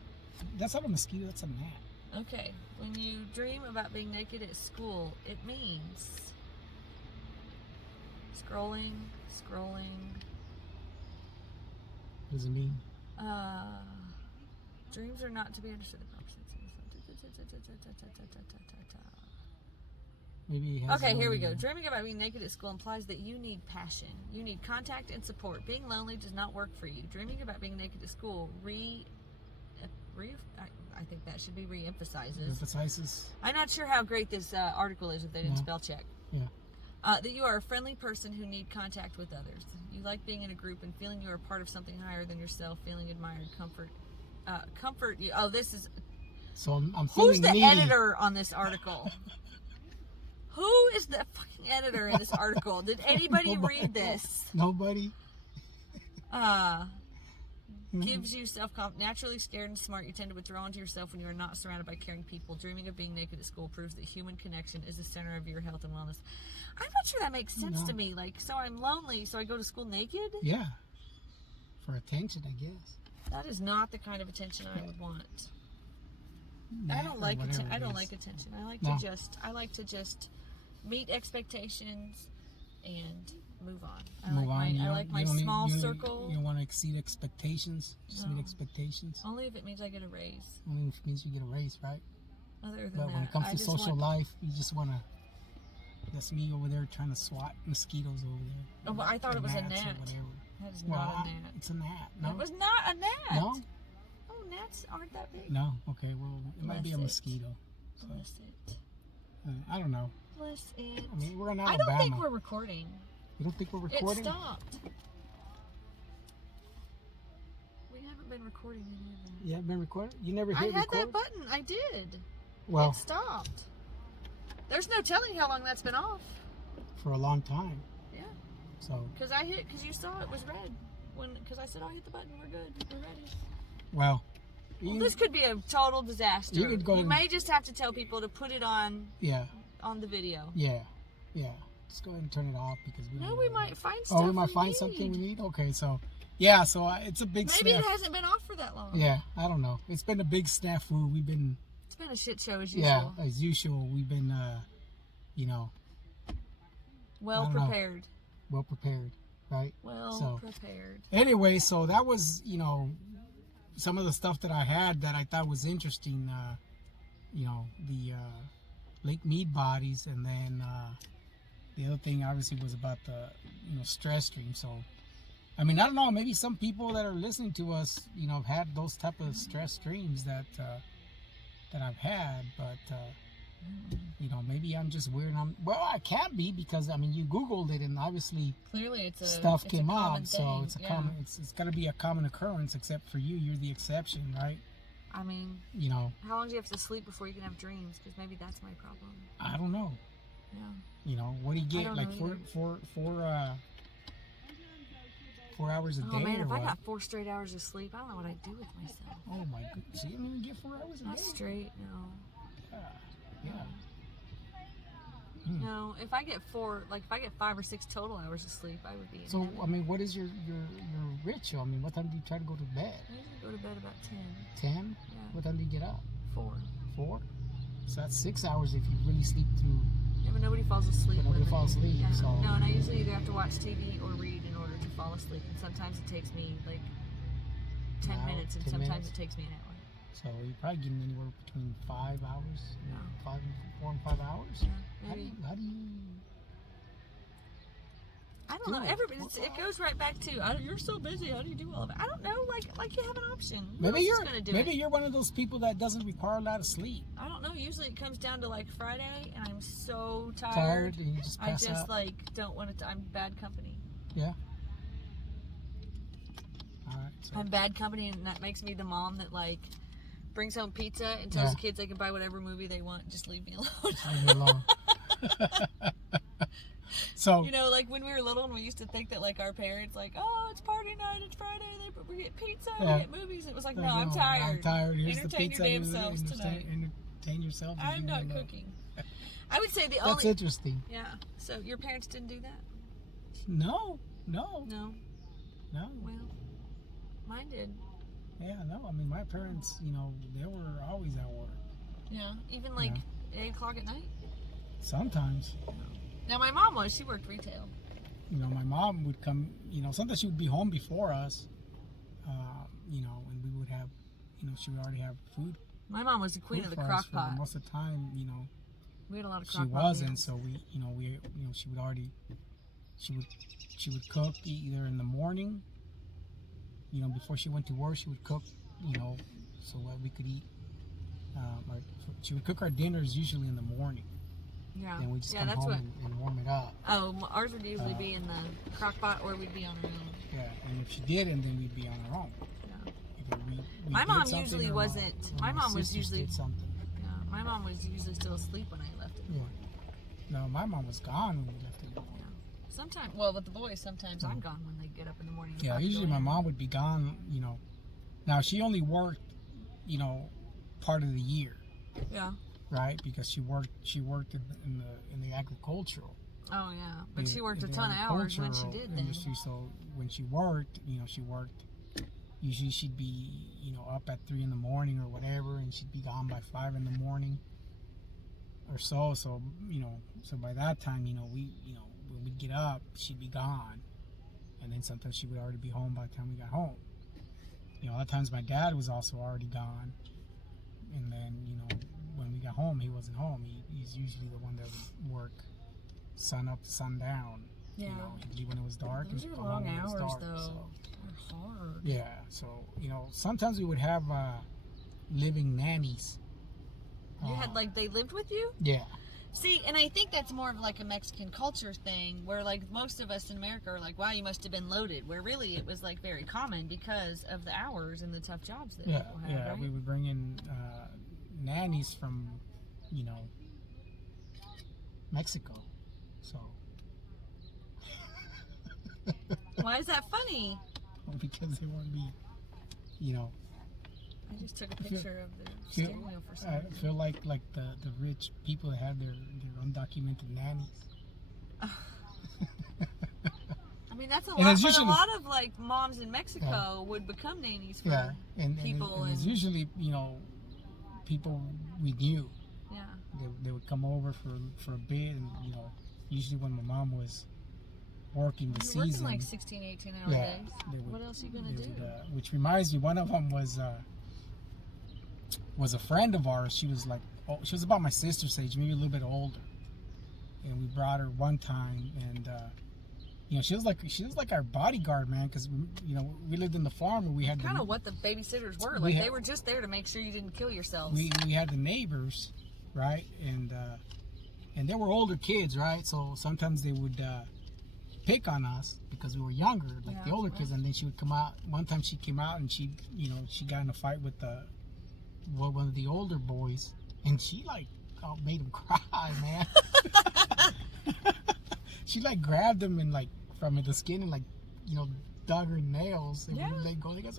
That's not a mosquito. That's a gnat. Okay, when you dream about being naked at school, it means scrolling. What does it mean? Dreams are not to be understood. Maybe okay, here we go. Dreaming about being naked at school implies that you need passion. You need contact and support. Being lonely does not work for you. Dreaming about being naked at school I think that should be re-emphasizes. I'm not sure how great this article is if they didn't spell check. Yeah. That you are a friendly person who need contact with others. You like being in a group and feeling you are part of something higher than yourself, feeling admired, comfort you. Oh, this is... So I'm feeling Who's the needy. editor on this article? Who is the fucking editor in this article? Did anybody read this? Nobody. Gives you self-confidence. Naturally scared and smart, you tend to withdraw into yourself when you are not surrounded by caring people. Dreaming of being naked at school proves that human connection is the center of your health and wellness. I'm not sure that makes sense to me. Like, so I'm lonely, so I go to school naked? Yeah. For attention, I guess. That is not the kind of attention I would want. I don't like attention. I like to just meet expectations and move on. I like my small circle. You don't want to exceed expectations. Just meet expectations. Only if it means I get a raise. Only if it means you get a raise, right? Other than but when it comes to social life, you just want to. That's me over there trying to swat mosquitoes over there. Oh, but I thought it was a gnat. That is not a gnat. It's a gnat. No, it was not a gnat. No. Oh, gnats aren't that big. No. Okay. Well, it might be a mosquito. So. Bless it. I don't know. Bless it. I mean, we're in Alabama. I don't think we're recording. You don't think we're recording? It stopped. We haven't been recording any of that. You haven't been recording? You never hit record? I had that button. I did. Well. It stopped. There's no telling how long that's been off. For a long time. Yeah. So. Because you saw it was red. Because I said, I'll hit the button. We're good. We're ready. Well. This could be a total disaster. You may just have to tell people to put it on. Yeah. On the video. Yeah. Yeah. Just go ahead and turn it off because we might find stuff. Oh, we might find something we need. Okay, so yeah, so it's a big. Maybe it hasn't been off for that long. Yeah, I don't know. It's been a big snafu. It's been a shit show as usual. Yeah, as usual. We've been, well prepared. Well prepared, right? Well prepared. Anyway, so that was some of the stuff that I had that I thought was interesting. The Lake Mead bodies, and then. The other thing, obviously, was about the, stress dream. So, I mean, I don't know. Maybe some people that are listening to us, have had those type of stress dreams that I've had. But, maybe I'm just weird. I can't be because, I mean, you Googled it and obviously clearly stuff came up. So it's common. It's got to be a common occurrence. Except for you, you're the exception, right? I mean, how long do you have to sleep before you can have dreams? Because maybe that's my problem. I don't know. Yeah. What do you get? Like 4 hours a day? Oh man, if I got 4 straight hours of sleep, I don't know what I'd do with myself. Oh my goodness! So you didn't even get 4 hours a day? Not straight, no. Yeah. No, if I get 5 or 6 total hours of sleep, I would be in heaven. I mean, what is your ritual? I mean, what time do you try to go to bed? I usually go to bed about 10. 10? Yeah. What time do you get up? 4. 4? So that's 6 hours if you really sleep through. Yeah, but nobody falls asleep. Nobody falls asleep. Yeah. So. No, and I usually either have to watch TV or read in order to fall asleep. And sometimes it takes me like 10 hour, minutes, and 10 sometimes minutes. it takes me an hour. So you're probably getting anywhere between 5 hours, Yeah. 4 and 5 hours. Yeah, How do maybe. you? I don't know. do it? Everybody, it goes right back to you're so busy. How do you do all of it? I don't know. Like you have an option. Who Maybe else you're is gonna do maybe it? you're one of those people that doesn't require a lot of sleep. I don't know. Usually it comes down to like Friday, and I'm so Tired tired. and you just I pass just out. like don't want to. I'm bad company. Yeah. All right. So. I'm bad company, and that makes me the mom that like brings home pizza and tells Yeah. the kids they can buy whatever movie they want. Just leave me alone. Just leave me alone. So You know, like when we were little and we used to think that like our parents like, oh, it's party night, it's Friday, we get pizza, Yeah. we get movies. It was like, no, I'm tired. I'm tired. Here's the Entertain pizza. your damn selves tonight. Entertain yourself. and I'm leave me not alone. cooking. I would say the That's only. interesting. Yeah. So your parents didn't do that? No. No. No. Well, mine did. Yeah, no. I mean, my parents, you know, they were always at work. Yeah. Even like 8 o'clock at night. Sometimes, Now my mom was. She worked retail. you know, my mom would come, you know, sometimes she would be home before us, you know, and we would have, you know, she would already have food. My mom was the queen of the for us crock for pot. most of the time, you know, We had a lot of she crock pot wasn't. meals. So we, you know, she would already, she would cook either in the morning, you know, before she went to work. She would cook, you know, so that we could eat. Like she would cook our dinners usually in the morning. Yeah. Then we just Yeah, come that's home what. and warm it up. Oh, ours would usually be in the crock pot, or we'd be on our own. Yeah, and if she didn't, then we'd be on our own. Yeah. Either we My did mom something usually or wasn't. or My mom was sisters usually. did something. Yeah, my mom was usually still asleep when I left it. Yeah. No, my mom was gone when we left it. Sometimes, well, with the boys, sometimes I'm gone when they get up in the morning. Yeah, usually my mom would be gone, you know. Now, she only worked, you know, part of the year, Yeah. right? Because she worked in the agricultural. Oh yeah, but she worked a in the ton of hours when she agricultural did then. industry. So when she worked, you know, usually she'd be, you know, up at 3 in the morning or whatever, and she'd be gone by 5 in the morning or so. So, you know, so by that time, you know, when we'd get up, she'd be gone. And then sometimes she would already be home by the time we got home. You know, a lot of times my dad was also already gone. And then, you know, when we got home, he wasn't home. He's usually the one that would work sun up to sundown. Yeah. You know, he'd leave when it was dark. Those and are come long home when it was hours, dark, though. so. They're hard. Yeah, so, you know, sometimes we would have living nannies. You had like they lived with you? Yeah. See, and I think that's more of like a Mexican culture thing, where like most of us in America are like, "Wow, you must have been loaded." Where really it was like very common because of the hours and the tough jobs that Yeah, people had. yeah. Right? We would bring in nannies from, you know, Mexico. So. Why is that funny? Because they want to be, you know. I just took a picture of the Feel, steering wheel for some I reason. feel like the rich people that have their undocumented nannies. I mean, that's a And lot. it's But usually- a lot of like moms in Mexico would become nannies for Yeah, and people. it's And usually, you know, people we knew. yeah, They would come over for a bit, and you know, usually when my mom was working the you're season. working like 16, 18-hour Yeah, days. they would- What else are you gonna they do? would, which reminds me, one of them was a friend of ours. She was like, she was about my sister's age, maybe a little bit older. And we brought her one time, and you know, she was like our bodyguard, man, because you know, we lived in the farm and we had Kind of what the babysitters were. We Like had- they were just there to make sure you didn't kill yourselves. we had the neighbors, right, and they were older kids, right, so sometimes they would pick on us because we were younger, like the Yeah, older right. kids, and then she would come out. One time she came out and she, you know, she got in a fight with one of the older boys, and she like made him cry, man. She like grabbed him and like from the skin and like, you know, dug her nails and Yeah. wouldn't let go. They go, let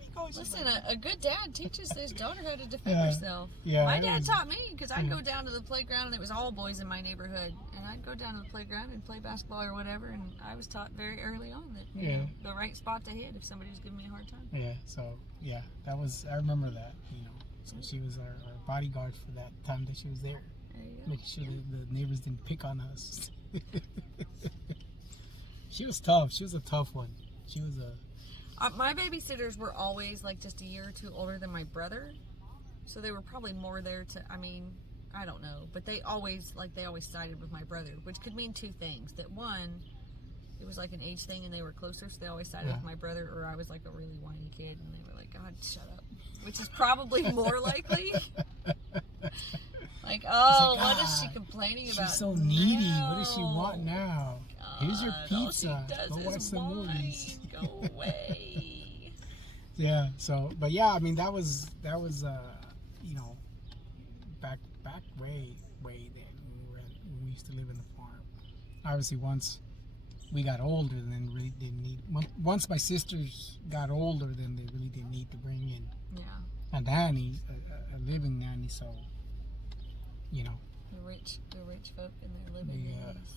me go. She's Listen, like, a good dad teaches his daughter how to defend Yeah. herself. Yeah, My it dad was- taught me because I'd yeah. go down to the playground and it was all boys in my neighborhood, and I'd go down to the playground and play basketball or whatever, and I was taught very early on that you know, the right spot to hit if somebody was giving me a hard time. Yeah, so yeah, I remember that, you know. So she was our bodyguard for that time that she was there, There you go. making sure the neighbors didn't pick on us. She was tough. She was a tough one. She was a. My babysitters were always like just a year or two older than my brother, so they were probably more there to. I mean, I don't know, but they always sided with my brother, which could mean two things. That one, it was like an age thing, and they were closer, so they always sided with my brother, or I was like a really whiny kid, and they were like, "God, shut up," which is probably more likely. Like, oh, like, what is she complaining about? She's so needy. What does she want now? God, here's your pizza. Go watch some movies. Go away. Yeah. So, but yeah, I mean, that was you know, back way then when we used to live in the farm. Obviously, once we got older, then really didn't need. Once my sisters got older, then they really didn't need to bring in a nanny, a living nanny. So, you know, the rich folk and their living nannies.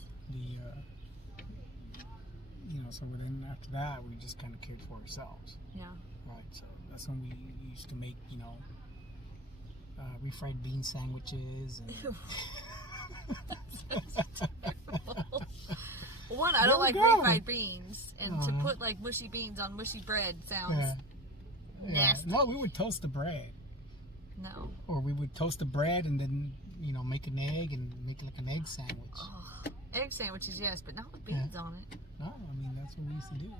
You know, so then after that, we just kind of cared for ourselves. Yeah. Right. So that's when we used to make, you know, refried bean sandwiches. And That's terrible. Well, one, I don't like refried beans, and to put like mushy beans on mushy bread sounds nasty. No, we would toast the bread. No. Or we would toast the bread and then, you know, make an egg and make like an egg sandwich. Oh, egg sandwiches, yes, but not with beans on it. No, I mean, that's what we used to do.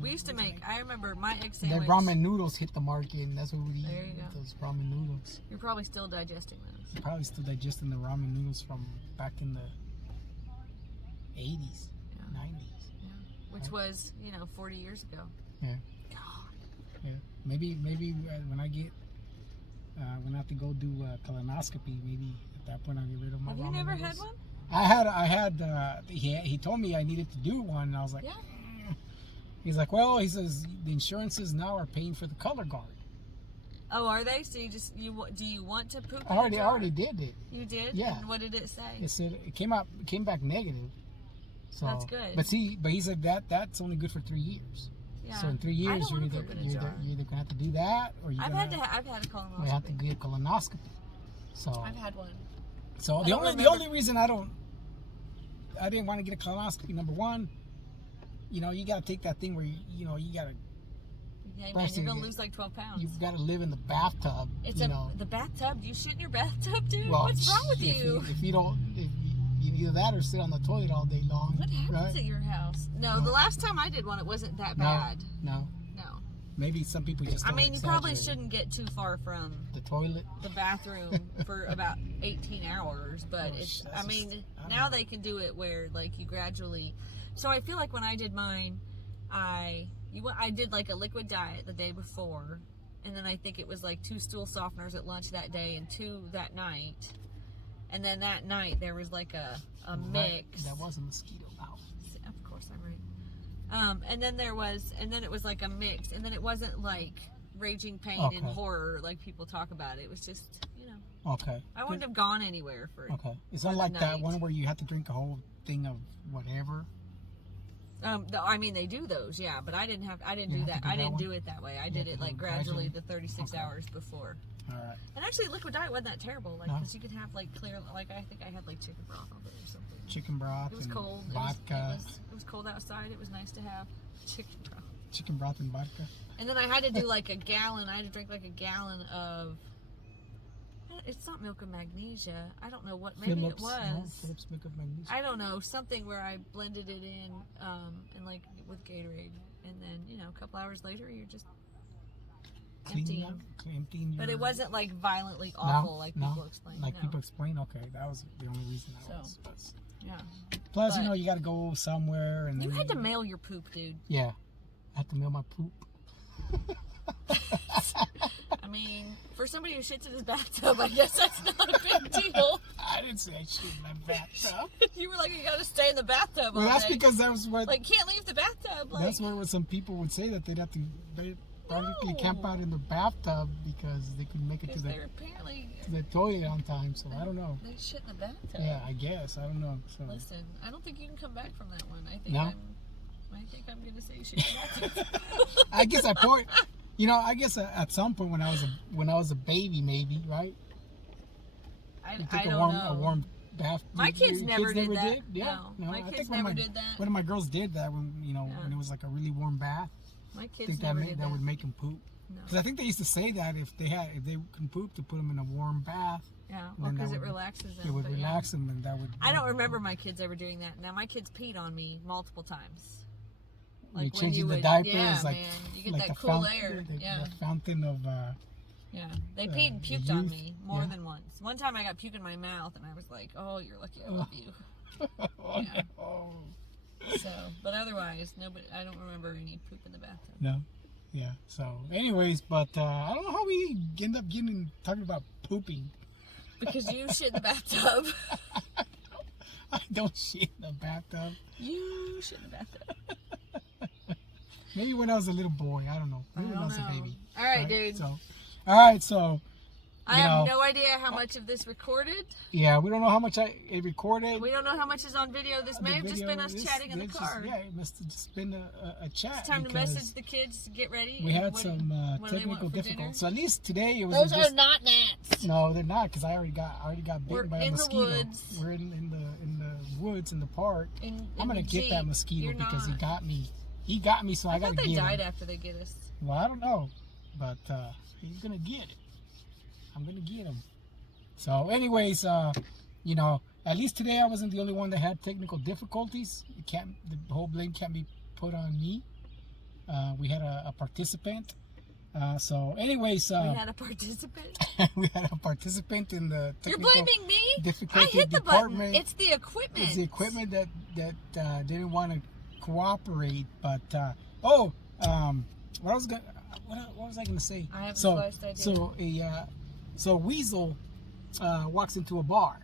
We used to make, I remember my egg sandwich. The ramen noodles hit the market, and that's what we eat. There you go. Those ramen noodles. You're probably still digesting those. You're probably still digesting the ramen noodles from back in the 80s, 90s. Yeah. Which was, you know, 40 years ago. Yeah. God. Yeah. Maybe when I get, when I have to go do colonoscopy, maybe at that point I'll get rid of my ramen noodles. Have you never had one? I had, he told me I needed to do one, and I was like, yeah. He's like, well, he says the insurances now are paying for the color guard. Oh, are they? So do you want to poop? I already did it. You did? Yeah. And what did it say? It said it came back negative. So that's good. But he said that's only good for 3 years. Yeah. So in 3 years you're either gonna have to do that, or I've had a colonoscopy. You have to get a colonoscopy. So I've had one. So the only reason I didn't want to get a colonoscopy, number one, you know, you got to take that thing where you got to. Yeah, man, you're gonna lose like 12 pounds. You've got to live in the bathtub. The bathtub. Do you shit in your bathtub, dude? Well, what's wrong with you? If you either that or sit on the toilet all day long. What happens at your house? No, the last time I did one, it wasn't that bad. No. Maybe some people just. I mean, you probably shouldn't get too far from the toilet, the bathroom for about 18 hours. But now they can do it where like you gradually. So I feel like when I did mine, I did like a liquid diet the day before, and then I think it was like 2 stool softeners at lunch that day and 2 that night, and then that night there was like a mix. That was a mosquito mouth. Of course, I'm right. And then it was like a mix, and then it wasn't like raging pain and horror like people talk about it. It was just, you know. Okay. I wouldn't have gone anywhere for it. Okay. It's not like that one where you have to drink a whole thing of whatever. I mean, they do those, yeah, but I didn't do that. I didn't do it that way. I did it like gradually the 36 hours before. All right. And actually, liquid diet wasn't that terrible. Like, because you could have like clear, like I think I had like chicken broth on it or something. Chicken broth. It was cold. Vodka. It was cold outside. It was nice to have chicken broth. Chicken broth and vodka. And then I had to do like a gallon. I had to drink like a gallon of. It's not milk of magnesia. I don't know what. Maybe it was. No, Phillips milk of magnesia. I don't know. Something where I blended it in, and like with Gatorade, and then a couple hours later you're just emptying. But it wasn't like violently awful like people explain. People explain. Okay, that was the only reason I was. Yeah. Plus, you got to go somewhere, and you had to mail your poop, dude. Yeah, I had to mail my poop. I mean, for somebody who shits in his bathtub, I guess that's not a big deal. I didn't say I shit in my bathtub. You were like, you gotta stay in the bathtub. Well, that's because that was what. Like, can't leave the bathtub. Like, that's what some people would say, that they'd have to practically camp out in the bathtub because they couldn't make it to the toilet on time. So I don't know. They shit in the bathtub. Yeah, I guess. I don't know. So. Listen, I don't think you can come back from that one. I think I'm gonna say shit in the bathtub. I guess I guess at some point when I was a baby, maybe, right? I don't know. A warm bath. My kids never did that. Yeah, no. My kids never did that. One of my girls did that when when it was like a really warm bath. My kids think never did that would make them poop. No. Because I think they used to say that if they can poop, to put them in a warm bath. Yeah, well, because it relaxes them. It would relax them, and that would. I don't remember my kids ever doing that. Now my kids peed on me multiple times. Like changing the diapers, yeah, like man, you get like that cool air. The fountain of. Yeah, they peed and puked on me more than once. One time I got puke in my mouth, and I was like, "Oh, you're lucky I love you." Yeah. Oh. So, but otherwise, nobody. I don't remember any poop in the bathtub. No. Yeah. So, anyways, but I don't know how we end up talking about pooping. Because you shit in the bathtub. I don't shit in the bathtub. You shit in the bathtub. Maybe when I was a little boy. I don't know. Maybe when I was a baby. All right, dude. So, all right. So, I have no idea how much of this recorded. Yeah, we don't know how much it recorded. We don't know how much is on video. This may have just been us chatting in the car. It must have just been a chat. It's time to message the kids to get ready. We had some technical difficulties. So at least today it was. Those are not gnats. No, they're not, because I already got bitten by a mosquito. We're in the woods. We're in the woods in the park. I'm gonna get that mosquito because he got me. He got me, so I gotta get him. They died after they get us. Well, I don't know, but he's gonna get it. I'm gonna get him. So, anyways, you know, at least today I wasn't the only one that had technical difficulties. The whole blame can't be put on me. We had a participant. So, anyways, we had a participant. We had a participant in the technical. You're blaming me? Difficulty I hit the department. button. It's the equipment. It's the equipment that didn't want to cooperate. But what was I gonna say? I have a sliced idea. So Weasel walks into a bar.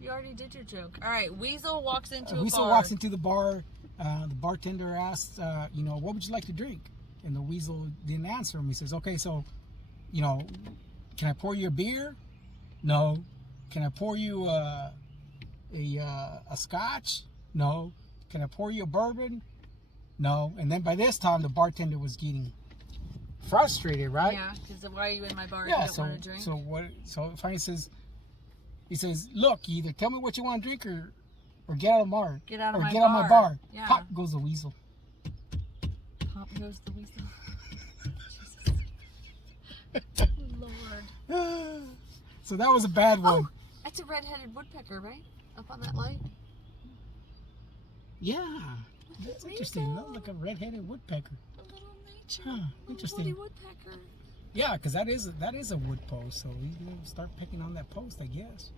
You already did your joke. All right, Weasel walks into a bar. Weasel walks into the bar. The bartender asks, what would you like to drink? And the Weasel didn't answer him. He says, okay, so, can I pour you a beer? No. Can I pour you a scotch? No. Can I pour you a bourbon? No. And then by this time, the bartender was getting frustrated, right? Yeah, because why are you in my bar if Yeah, you don't want to drink? So finally he says, look, you either tell me what you want to drink or get out of my bar. Get out of my bar. Yeah. Pop goes the Weasel. Pop goes the Weasel. Lord. So that was a bad one. Oh, that's a red-headed woodpecker, right? Up on that light? Yeah. That's interesting. That looks like a red-headed woodpecker. Huh, interesting. Woody woodpecker. Yeah, because that is a wood post, so he's gonna start picking on that post, I guess.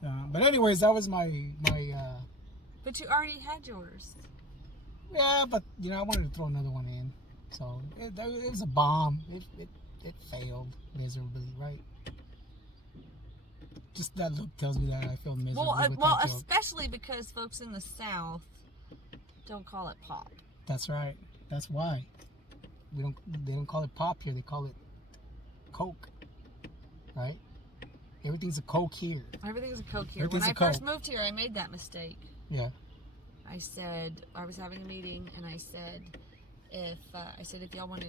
But anyways, that was my. But you already had yours. Yeah, but I wanted to throw another one in, so it was a bomb. It failed miserably, right? Just that look tells me that I feel miserable. Well, especially because folks in the South don't call it pop. That's right. That's why. They don't call it pop here. They call it Coke, right? Everything's a Coke here. Everything's a Coke here. When I first moved here, I made that mistake. Yeah. I said I was having a meeting, and I said if y'all want to,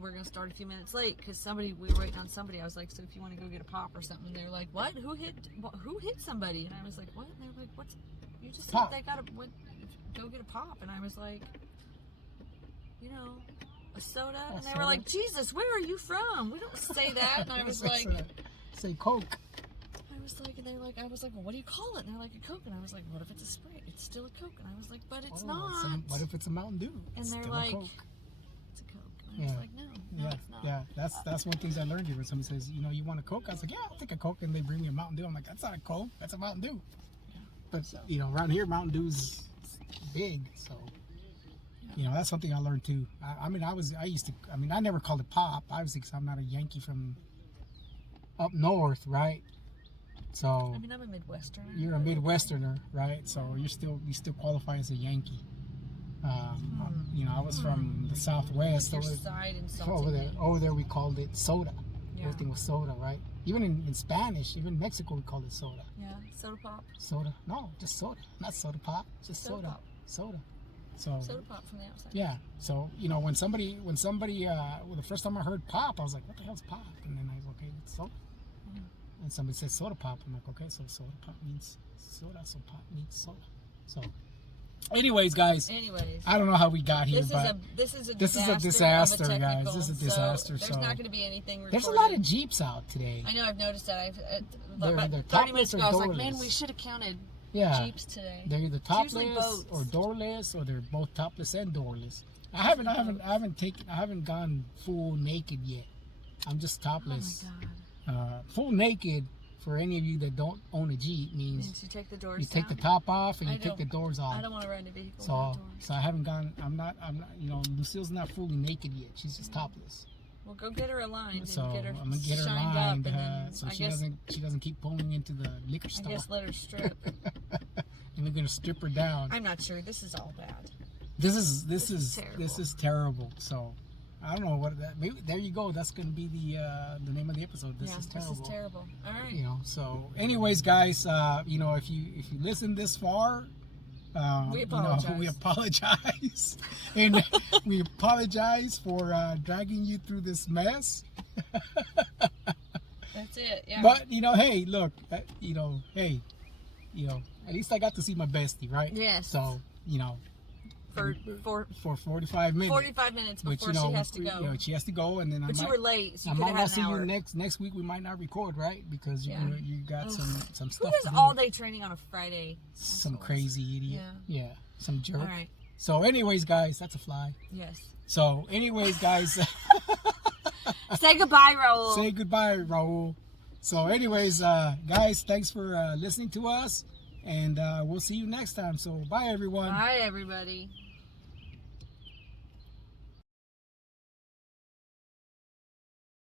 we're gonna start a few minutes late because we were waiting on somebody. I was like, so if you want to go get a pop or something, they're like, what? Who hit somebody? And I was like, what? And they're like, what's? You just said they gotta go get a pop, and I was like, a soda, and they were like, Jesus, where are you from? We don't say that. And I was like, say Coke. I was like, and I was like, well, what do you call it? And they're like, a Coke. And I was like, what if it's a Sprite? It's still a Coke. And I was like, but it's not. What if it's a Mountain Dew? And they're still like, a Coke. It's a Coke. And I was like, no, it's not. Yeah, that's one thing I learned here. When somebody says, you want a Coke? I was like, yeah, I'll take a Coke. And they bring me a Mountain Dew. I'm like, that's not a Coke. That's a Mountain Dew. Yeah. But, around here, Mountain Dew's big, so... that's something I learned too. I never called it pop, obviously, because I'm not a Yankee from up north, right? So I'm a Midwesterner. You're a Midwesterner, right? So you still qualify as a Yankee. I was from the Southwest. Over there we called it soda. Yeah. Everything was soda, right? Even in Spanish, even in Mexico, we called it soda. Yeah, soda pop. Soda? No, just soda. Not soda pop. Just soda. Pop. Soda. So soda pop from the outside. Yeah. So when somebody the first time I heard pop, I was like, what the hell's pop? And then I was okay, it's soda. Mm-hmm. And somebody said soda pop. I'm like, okay, so soda pop means soda, so pop means soda. So Anyways, guys. Anyways. I don't know how we got here, but this is a disaster, guys. This is a disaster. So there's not going to be anything recorded. There's a lot of Jeeps out today. I know. I've noticed that. They're 30 minutes topless or ago, I was like, doorless. man, we should have counted Jeeps today. They're either It's usually topless boats. or doorless, or they're both topless and doorless. I haven't gone full naked yet. I'm just topless. Oh my god. Full naked, for any of you that don't own a Jeep, means you take the doors you take the down? top off and you take the doors off. I don't want to ride a vehicle So without doors. I haven't gone. I'm not. You know, Lucille's not fully naked yet. She's just topless. Well, go get her aligned. So and get her I'm gonna get her shined lined, up, and then so I she guess, doesn't keep pulling into the liquor I store. guess let her strip. And we're gonna strip her down. I'm not sure. This is all bad. This is terrible. terrible. So I don't know what that. Maybe there you go. That's gonna be the name of the episode. This is terrible. This is terrible. All right. You know. So, anyways, guys, you know, if you listen this far, we apologize. You know, we apologize, and we apologize for dragging you through this mess. That's it. Yeah. But you know, hey, look, you know, at least I got to see my bestie, right? Yes. So, you know, for 45 minutes. 45 minutes before she has to go. You know, she has to go, and then But you were late, so you I could might have not had see an hour. you next week. We might not record, right? Because you got some stuff. Who does to do. all day training on a Friday? Some crazy idiot. Yeah. Some jerk. All right. So, anyways, guys, that's a fly. Yes. So, anyways, guys, say goodbye, Raul. Say goodbye, Raul. So, anyways, guys, thanks for listening to us, and we'll see you next time. So, bye, everyone. Bye, everybody.